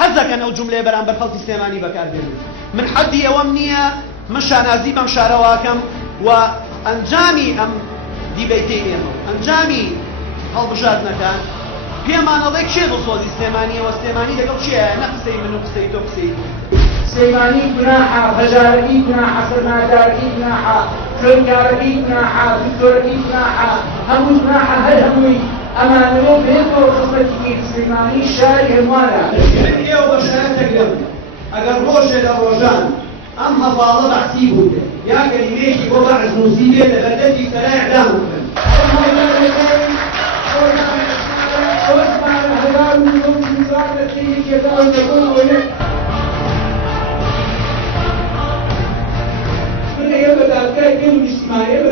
حەزەکەن ئەو جوملەیە بەرامبەر خەڵکی سلێمانی بەکاربێنن. من حەدی ئەوەم نییە من شانازی بەم شارەواکەم و ئەنجامی ئەم دیبەیتەی ئێمە ئەنجامی هەڵبژاردنەکان پێمانەڵێک کێ دڵسۆزی سلێمانیەوە سلێمانی لەگەڵ چیە نە قسەی من و قسەی تۆ قسەی سليماني جناحة هجاركي جناحة سرماداركي جناحة فلنكاركي جناحة دكتوركي جناحة هم جناحة هل هموي أما نمو بيكو خصتي سليماني شاري هموانا إيه وبشارتك لهم أقل روشة لروجان أم حفاظة تحسيبه يا كلميكي وضع جنوسية لبلدتي فلا إعلامه يبدأ الكائن الاجتماعي